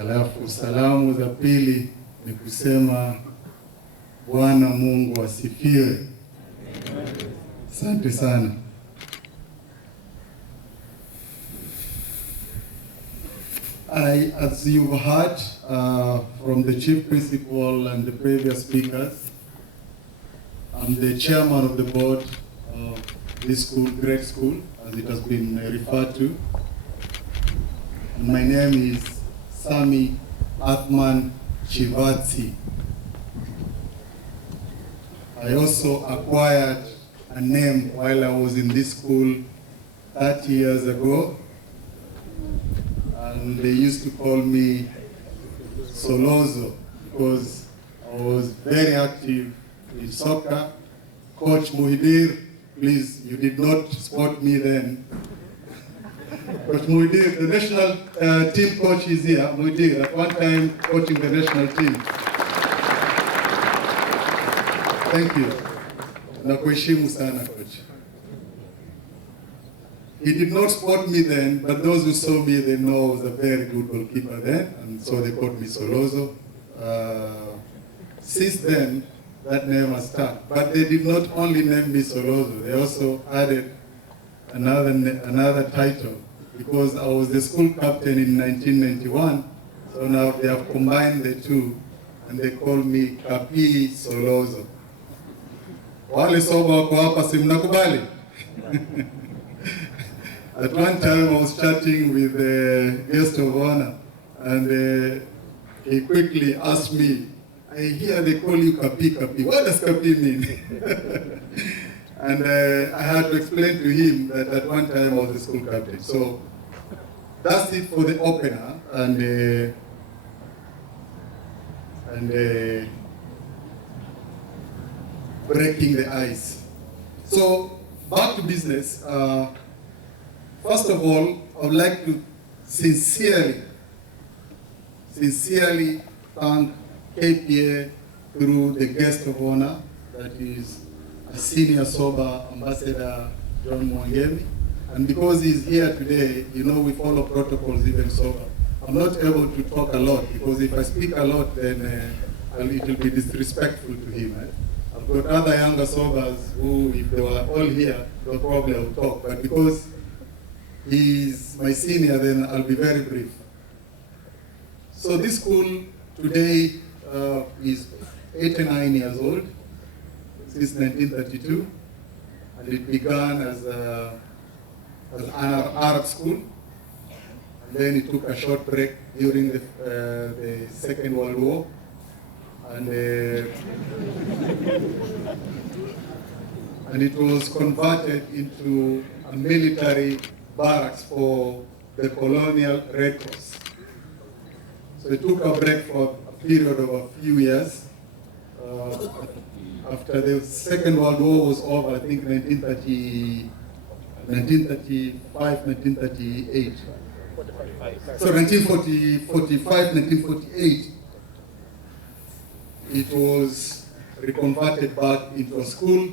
Alafu salamu za pili ni kusema Bwana Mungu asifiwe. Asante sana. As you've heard from the chief principal and the previous speakers, I'm the chairman of the board of this school, great school, as it has been referred to. And my name is Sami Athman Chivatsi. I also acquired a name while I was in this school 30 years ago. And they used to call me Solozo because I was very active in soccer. Coach Muhidir, please, you did not spot me then. Coach Muhidir, the national team coach is here. Muhidir, at one time coaching the national team. Thank you. Nakuheshimu sana, coach. He did not spot me then, but those who saw me, they know I was a very good goalkeeper then, and so they called me Solozo. Since then, that name has stuck. But they did not only name me Solozo, they also added another title, because I was the school captain in 1991, so now they have combined the two, and they call me Kapi Solozo. Wale soba wako hapa, si mnakubali? At one time I was chatting with the guest of honor, and he quickly asked me, I hear they call you Kapi Kapi. What does Kapi mean? And I had to explain to him that at one time I was the school captain. So that's it for the opener, and breaking the ice. So back to business. First of all, I would like to sincerely thank KPA through the guest of honor, that is a senior SOBA Ambassador John Mwangemi. And because he's here today, you know we follow protocols even SOBA. I'm not able to talk a lot, because if I speak a lot, then it will be disrespectful to him. I've got other younger SOBAs who, if they were all here, they'll probably will talk. But because he's my senior, then I'll be very brief. So this school today is 89 years old, since 1932, and it began as an Arab school, and then it took a short break during the Second World War, and it was converted into a military barracks for the colonial Red Cross. So it took a break for a period of a few years. After the Second World War was over, I think 1935, 1938. So 1945, 1948, it was reconverted back into a school.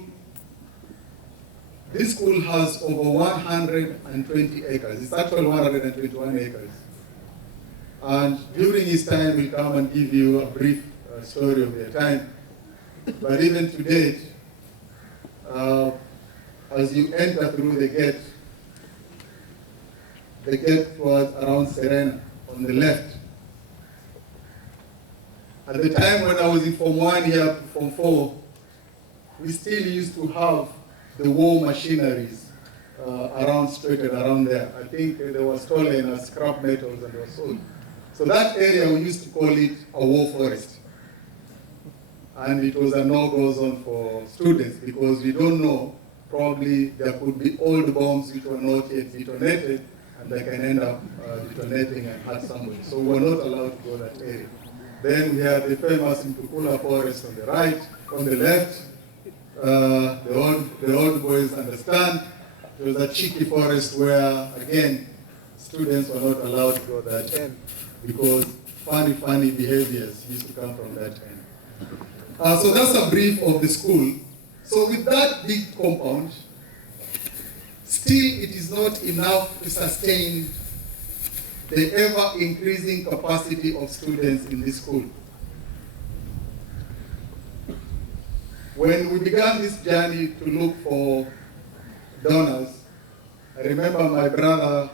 This school has over 120 acres. It's actually 121 acres. And during his time, we'll come and give you a brief story of their time. But even to date, as you enter through the gate was around Serena on the left. At the time when I was in Form 1 here, Form 4, we still used to have the war machineries straight around there. I think they were stolen as scrap metals and they were sold. So that area, we used to call it a war forest. And it was a no-go zone for students, because we don't know, probably there could be old bombs which were not yet detonated, and they can end up detonating and hurt somebody. So we were not allowed to go that area. Then we had the famous Impukula forest on the right. On the left, the old boys understand, it was a cheeky forest where, again, students were not allowed to go that end, because funny behaviors used to come from that end. So that's a brief of the school. So with that big compound, still it is not enough to sustain the ever-increasing capacity of students in this school. When we began this journey to look for donors, I remember my brother,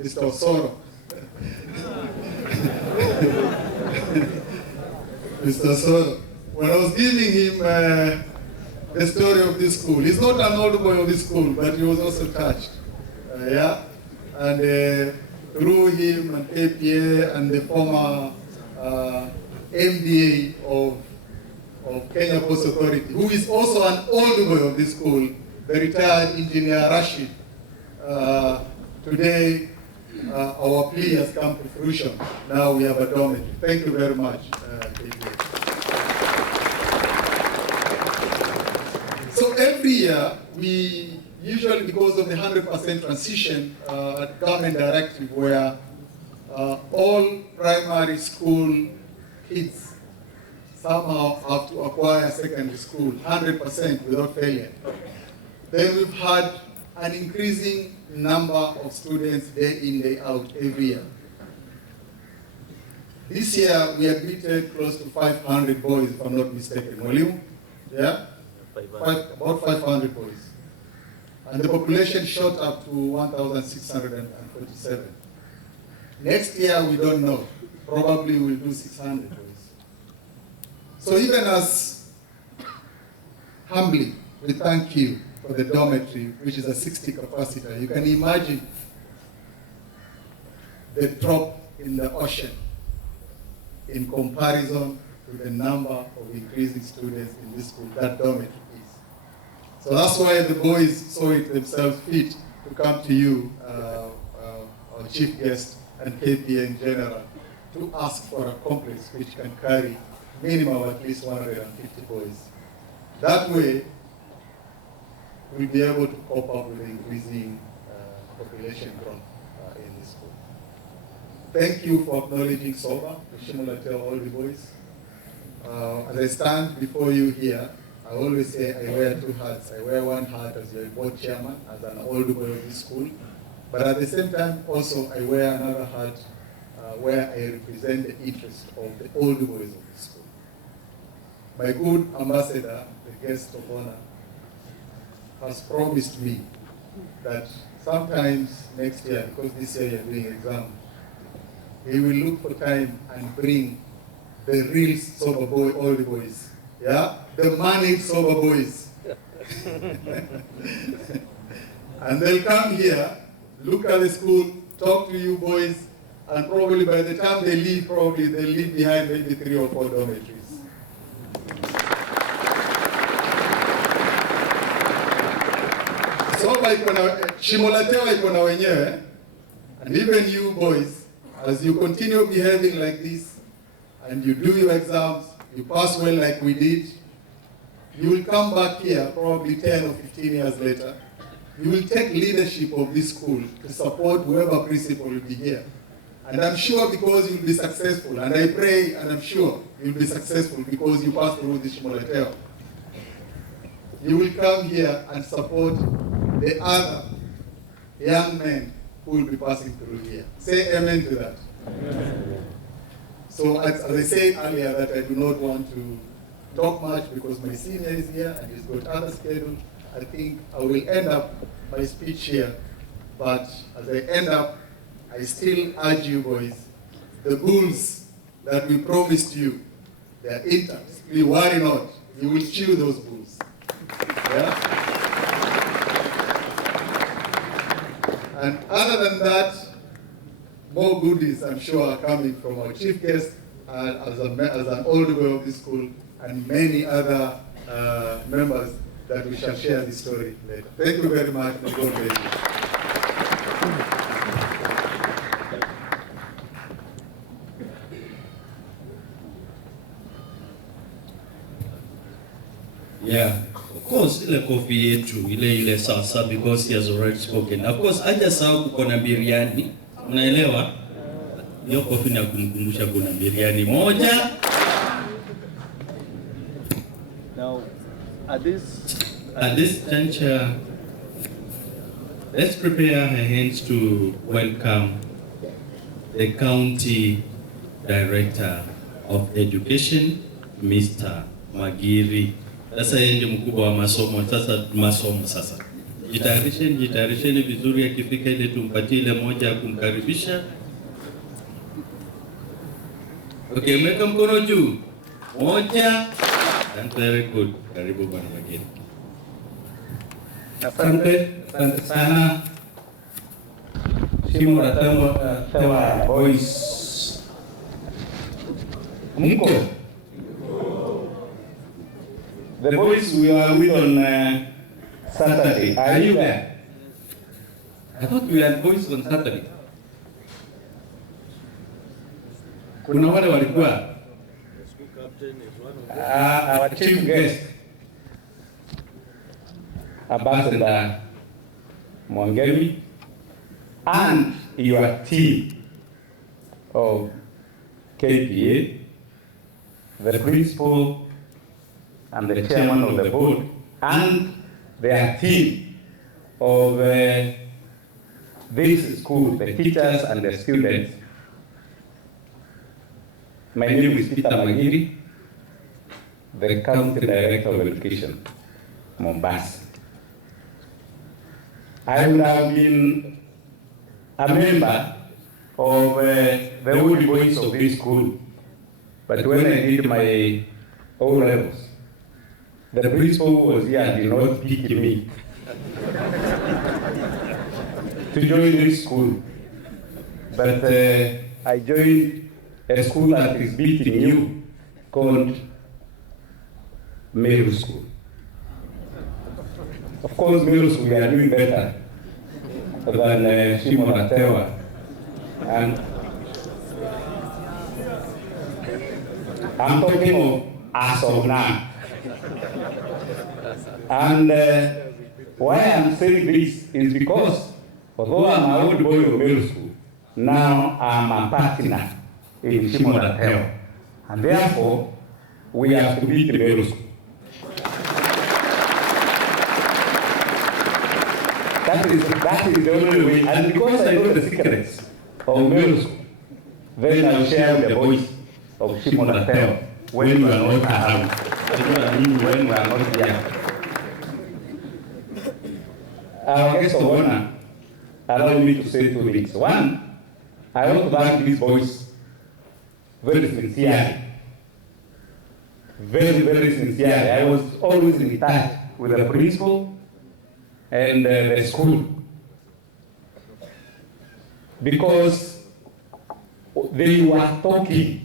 Mr. Osoro, Mr. Osoro, when I was giving him the story of this school. He's not an old boy of this school, but he was also touched. And through him and KPA and the former MDA of Kenya Post Authority, who is also an old boy of this school, the retired engineer Rashid. Today, our plea has come to fruition. Now we have a dormitory. Thank you very much, KPA. So every year, we usually, because of the 100% transition government directive, where all primary school kids somehow have to acquire secondary school, 100% without failure. Then we've had an increasing number of students day in, day out every year. This year, we admitted close to 500 boys, if I'm not mistaken. Mwalimu? Yeah? About 500 boys. And the population shot up to 1,647. Next year, we don't know. Probably we'll do 600 boys. So even as humbly, we thank you for the dormitory, which is a 60 capacity. You can imagine the drop in the ocean in comparison to the number of increasing students in this school that dormitory is. So that's why the boys saw it themselves fit to come to you, our chief guest and KPA in general, to ask for a complex which can carry minimum of at least 150 boys. That way, we'll be able to cope up with the increasing population growth in this school. Thank you for acknowledging SOBA, the Shimo, all the boys. As I stand before you here, I always say I wear two hats. I wear one hat as your board chairman, as an old boy of this school, but at the same time also I wear another hat where I represent the interest of the old boys of this school. My good ambassador, the guest of honor, has promised me that sometimes next year, because this year you're doing exam, he will look for time and bring the real sober boy, old boys, yeah, the managed sober boys, and they'll come here, look at the school, talk to you boys, and probably by the time they leave, probably they'll leave behind maybe 3 or 4 dormitories. So Shimo la Tewa iko na wenyewe, and even you boys, as you continue behaving like this, and you do your exams, you pass well like we did, you will come back here probably 10 or 15 years later. You will take leadership of this school to support whoever principal will be here. And I'm sure because you'll be successful, and I pray and I'm sure you'll be successful because you pass through this Shimo la Tewa. You will come here and support the other young men who will be passing through here. Say amen to that. Amen. So as I said earlier that I do not want to talk much because my senior is here and he's got other schedule. I think I will end up my speech here, but as I end up, I still urge you boys, the bulls that we promised you, they are intact. Please worry not, you will chew those bulls. Yeah? And other than that, more goodies I'm sure are coming from our chief guest as an old boy of this school and many other members that we shall share this story later. Thank you very much and God bless you. Yeah, of course, ile coffee yetu ile sasa because he has already spoken. Of course, aja sawa kuko na biriani. Unaelewa? Hiyo coffee ni kumkumbusha kuna biriani moja. Now, at this juncture, let's prepare our hands to welcome the County Director of Education, Mr. Magiri. Sasa yeye ndiye mkubwa wa masomo. Sasa jitayarisheni vizuri, akifika ile tumpatie ile moja ya kumkaribisha. Okay, mweka mkono juu. Moja. And very good. Karibu bwana Magiri. Asante sana. Shimo na Tewa boys. Mko? The boys we are with on Saturday. Are you there? I thought we had boys on Saturday. Kuna wale walikuwa our chief guest, Ambassador Mwangemi, and your team of KPA, the principal and the chairman of the board, and their team of this school, the teachers and the students. My name is Peter Magiri, the County Director of Education, Mombasa. I would have been a member of the old boys of this school, but when I did my O-levels, the principal was here and did not pick me to join this school. But I joined a school that is beating you, called Middle School. Of course, Middle School, we are doing better than Shimo and Tewa. And I'm talking of as of now. And why I'm saying this is because, although I'm an old boy of Middle School, now I'm a partner in Shimo and Tewa. And therefore, we have to beat the Middle School. That is the only way. And because I know the secrets of Middle School, then I'll share with the boys of Shimo and Tewa when we are not around. When we are not here. Our guest of honor allow me to say two things. One, I want to thank these boys very sincerely. Very, very sincerely. I was always in touch with the principal and the school, because they were talking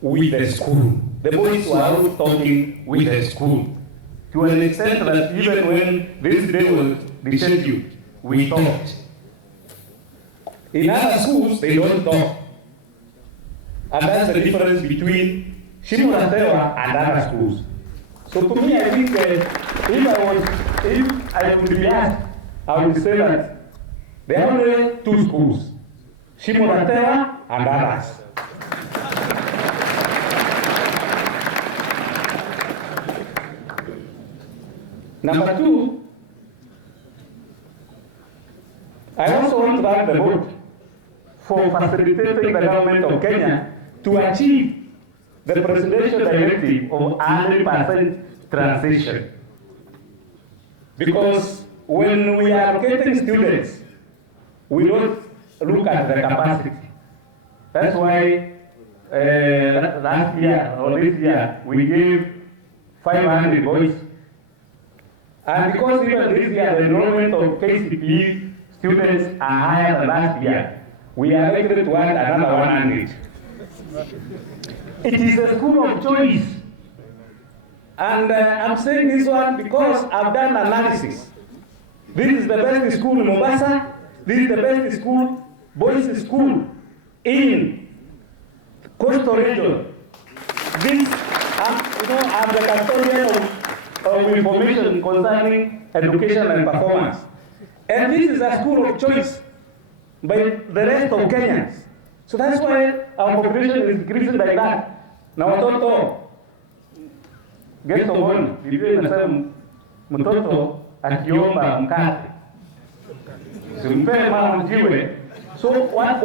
with the school. The boys were all talking with the school, to an extent that even when this day was rescheduled, we talked. In other schools, they don't talk. And that's the difference between Shimo and Tewa and other schools. So to me, I think if I could be asked, I would say that there are only two schools, Shimo and Tewa and others. Number two, I also want to thank the board for facilitating the government of Kenya to achieve the presidential directive of 100% transition. Because when we are allocating students, we don't look at the capacity. That's why last year or this year we gave 500 boys. And because even this year the enrollment of KCPE students are higher than last year, we are likely to add another 100. It is a school of choice. And I'm saying this one because I've done analysis. This is the best school in Mombasa. This is the best school, boys school in coastal region. This, I'm the custodian of information concerning education and performance. And this is a school of choice by the rest of Kenyans. So that's why our population is increasing like that. Na watoto guest of honor, Biblia inasema mtoto akiomba mkate, simpe mama jiwe, So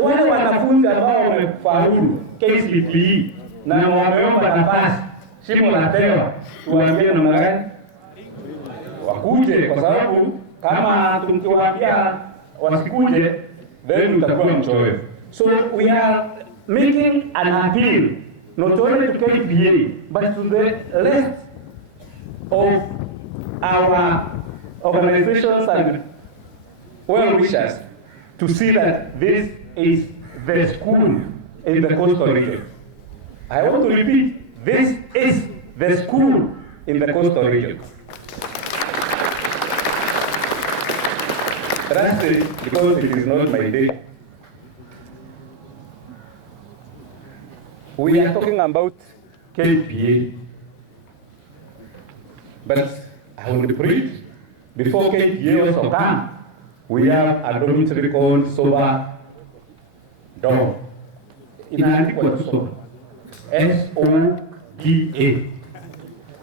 wale wanafunzi ambao wamefaulu KCPE na wameomba nafasi Shimo na Tewa, tuwaambie namna gani wakuje, kwa sababu kama tukiwaambia wasikuje, then tutakuwa mchoyo. So we are making an appeal not only to KPA but to the rest of our organizations and well-wishers to see that this is the school in the coastal region. I want to repeat, this is the school in the coastal region. Trust it, because it is not my day. We are talking about KPA. But I will repeat, before KPA also come, we have a dormitory called Soba Dom. Inaandikwa tu Soba. SODA.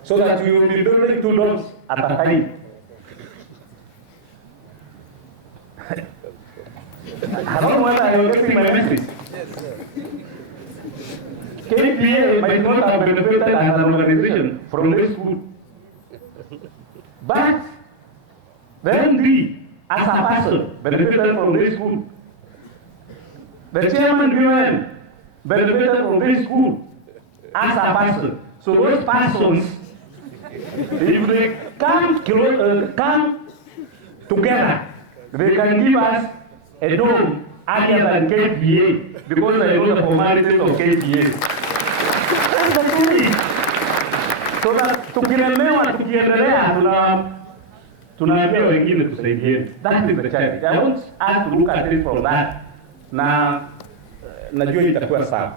So that we will be building 2 dorms at a time. I don't know whether I am getting my message. KPA might not have benefited as an organization from this school. But the MD, as a person, benefited from this school. The chairman UN benefited from this school as a person. So those persons, if they come together, they can give us a dome earlier than KPA, because I know the formalities of KPA. That's the truth. So that tukilemewa tukiendelea tunaambia wengine tusaidieni. That is the challenge. I want us to look at it from that. Na najua itakuwa sawa.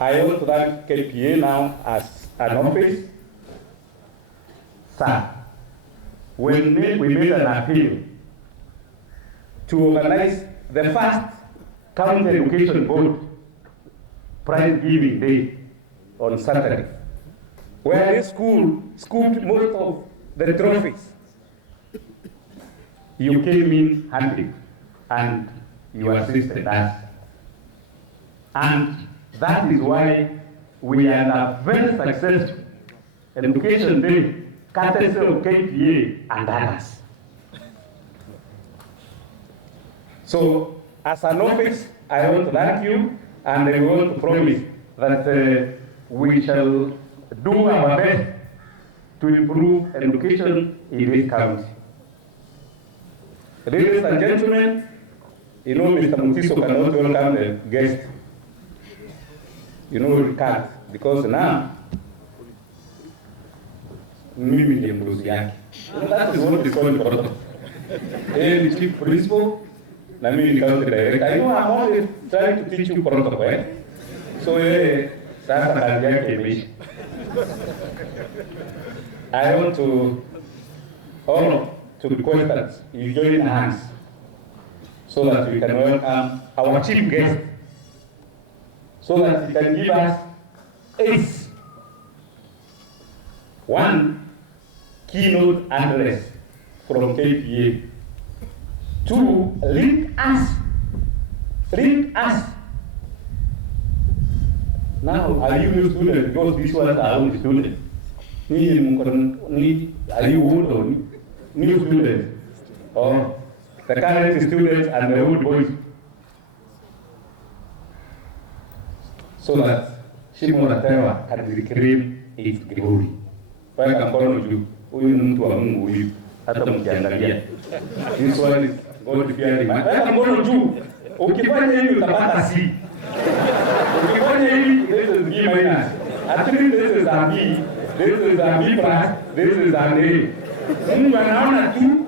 I want to thank KPA now as an office. Sir, when we made an appeal to organize the first County Education Board prize giving day on Saturday, where this school scooped most of the trophies, you came in handy and you assisted us. And that is why we had a very successful education day, courtesy of KPA and others. So, as an office, I want to thank you, and I want to promise that we shall do our best to improve education in this county. Ladies and gentlemen, you know Mr. Mutiso cannot welcome the guest. You know we can't, because now, mimi ndiye mruzi yake. That is what is called protocol. Yeye ni chief principal, na mimi ni county director. I know I'm always trying to teach you protocol, eh? So sasa kazi yake imeisha. I want to request that you join hands so that we can welcome our chief guest, so that he can give us one keynote address from KPA to link us. Now, are you new students? Because these ones are only students. Are you old or new students? Or the current students and the old boys? So that Shimo na Tewa can reclaim its glory. Weka mkono juu. Huyu ni mtu wa Mungu huyu. Hata mkiangalia. This one is God fearing man. Weka mkono juu. Ukifanya hivi utapata C. Ukifanya hivi, this is B minus. Actually, this is a B. This is a B plus. This is an A. Mungu anaona tu.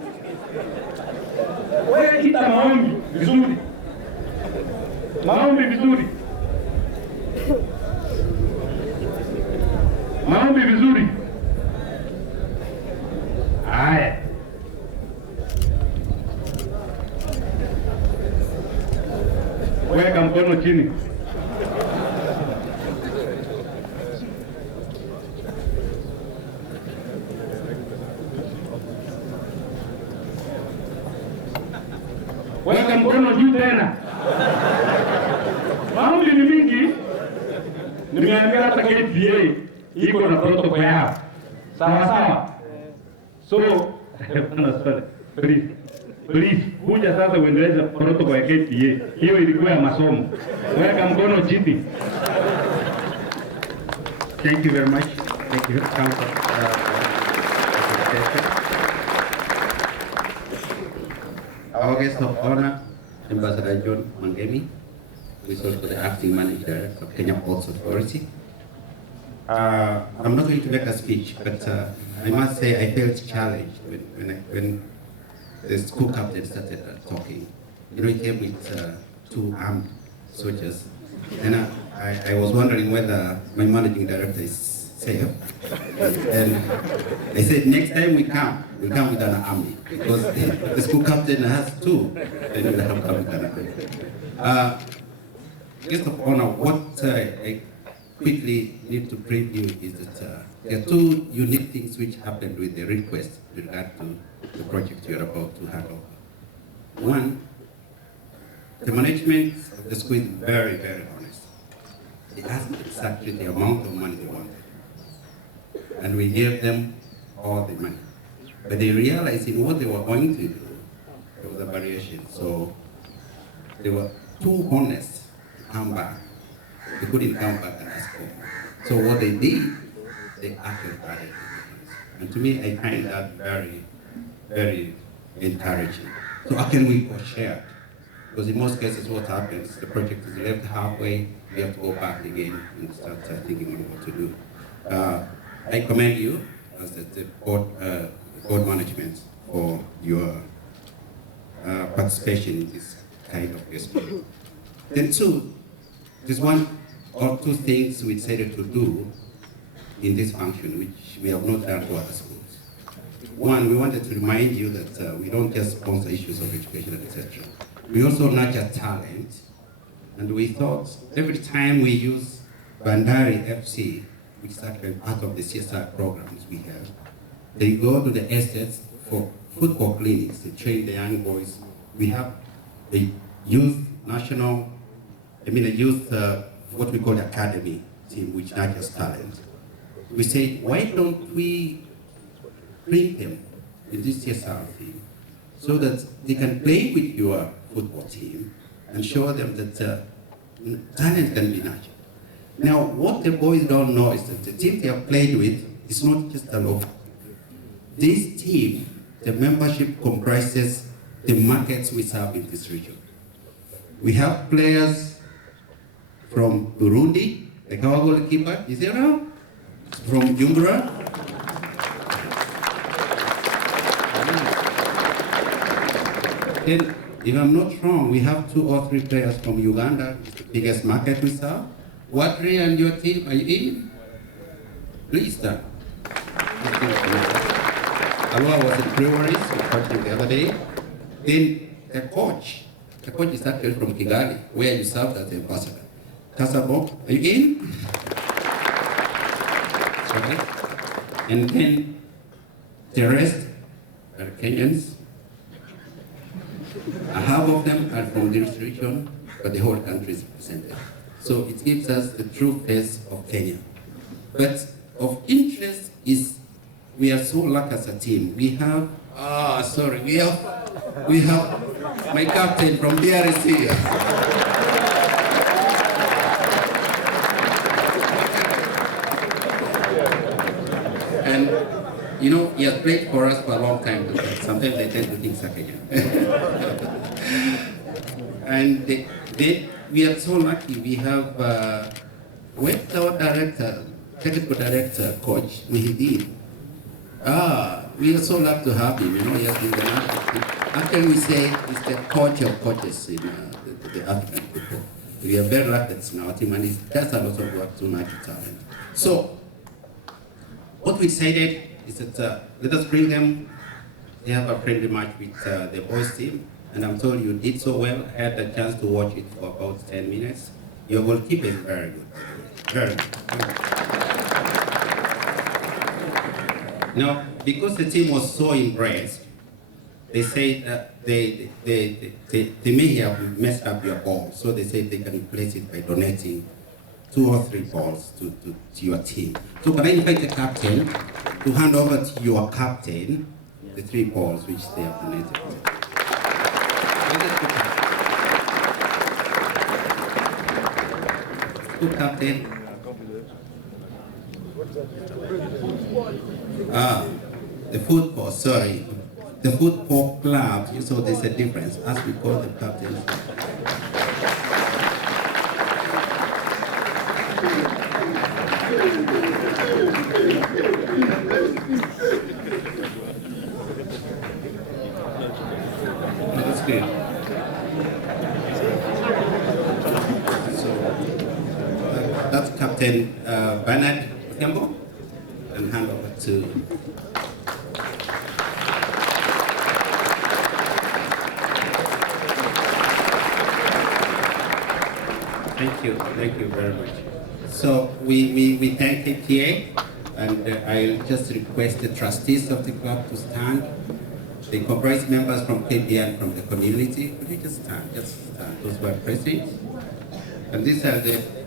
Wewe kita maombi vizuri. Maombi vizuri. Maombi vizuri. Haya. Weka mkono chini. Weka mkono juu tena. Maombi ni mingi. Nimeambia hata KPA iko na protocol yao. Sawa sawa. So, please, kuja sasa uendeleze protocol ya KPA. Hiyo ilikuwa ya masomo. Weka mkono chini. Thank you very much. Thank you, Council. Our guest of honor, Ambassador John Mwangemi, who is also the acting manager of Kenya Ports Authority. I'm not going to make a speech, but I must say I felt challenged when the school captain started talking. You know, he came with 2 armed soldiers, and I was wondering whether my managing director is safe. And I said, next time we'll come with an army, because the school captain has 2, then we'll have come with an army. Guest of honor, what I quickly need to preview is that there are 2 unique things which happened with the request with regard to the project you're about to hand over. One, the management of the school is very, very honest. They asked exactly the amount of money they wanted, and we gave them all the money. But they realized in what they were going to do, there was a variation. So they were too honest to come back. They couldn't come back and ask for more. So what they did, they actually added. And to me, I find that very, very encouraging. So how can we share? Because in most cases what happens, the project is left halfway, we have to go back again and start thinking on what to do. I commend you as the board management for your participation in this kind of dispute. Then 2, there's 1 or 2 things we decided to do in this function, which we have not done to other schools. 1, we wanted to remind you that we don't just sponsor issues of education, etc. We also nurture talent, and we thought every time we use Bandari FC, which is actually part of the CSR programs we have, they go to the estates for football clinics to train the young boys. We have a youth what we call the academy team, which nurtures talent. We said, why don't we bring them in this CSR thing so that they can play with your football team and show them that talent can be nurtured. Now, what the boys don't know is that the team they have played with is not just a local. This team, the membership comprises the markets we serve in this region. We have players from Burundi, the Tewa goalkeeper, is he around? From Jumbura. Then, if I'm not wrong, we have 2 or 3 players from Uganda, the biggest market we serve. Watri and your team, are you in? Please stand. Alua was in breweries, coaching the other day. Then the coach is actually from Kigali, where you served as the ambassador. Kasabo, are you in? Okay. And then the rest are Kenyans. Half of them are from this region, but the whole country is represented. So it gives us the true face of Kenya. But of interest is we are so lucky as a team. We have my captain from DRC. And you know, he has played for us for a long time. Sometimes they tend to think Kenyan. And we are so lucky. We have with our director, technical director, Coach Mihidin. We are so lucky to have him. You know, he has been the national. Actually, we say he's the coach of coaches in the African football. We are very lucky in our team, and he does a lot of work to nurture talent. So, what we decided is that let us bring them. They have a friendly match with the boys team, and I'm told you did so well. I had the chance to watch it for about 10 minutes. Your goalkeeper is very good. Very good. Now, because the team was so impressed, they say that they may have messed up your ball, so they say they can replace it by donating 2 or 3 balls to your team. So can I invite the captain to hand over to your captain the 3 balls which they have donated? Good captain. The football, sorry. The football club, so there's a difference, as we call the captains. Oh, that's good. So, that's Captain Bernard Campbell, and hand over to Thank you very much. So we thank KPA, and I'll just request the trustees of the club to stand. They comprise members from KPA and from the community. Could you just stand? Just stand. Those who are present. And these are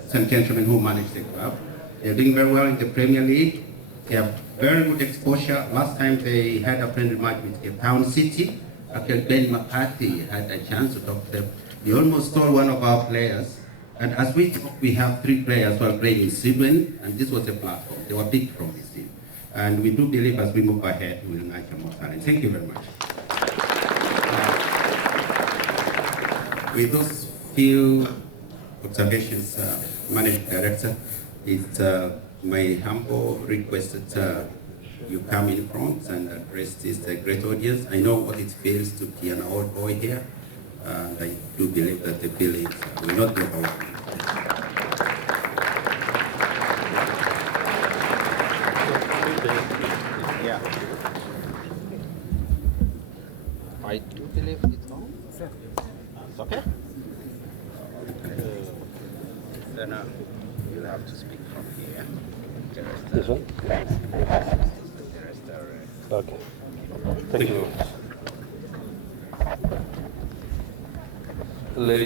some gentlemen who manage the club. They're doing very well in the Premier League. They have very good exposure. Last time they had a friendly match with Cape Town City. Actually, Ben McCarthy had a chance to talk to them. He almost stole one of our players. And as we talk, we have 3 players who are playing in Sweden, and this was a platform. They were picked from this team. And we do believe as we move ahead, we will nurture more talent. Thank you very much. With those few observations, Managing Director, it's my humble request that you come in front and address this great audience. I know what it feels to be an old boy here. And I do believe that the feelings will not be overwhelming. Yeah. I do believe it's on. It's okay? Then you'll have to speak from here. This one? The rest are... Okay. Thank you. Ladies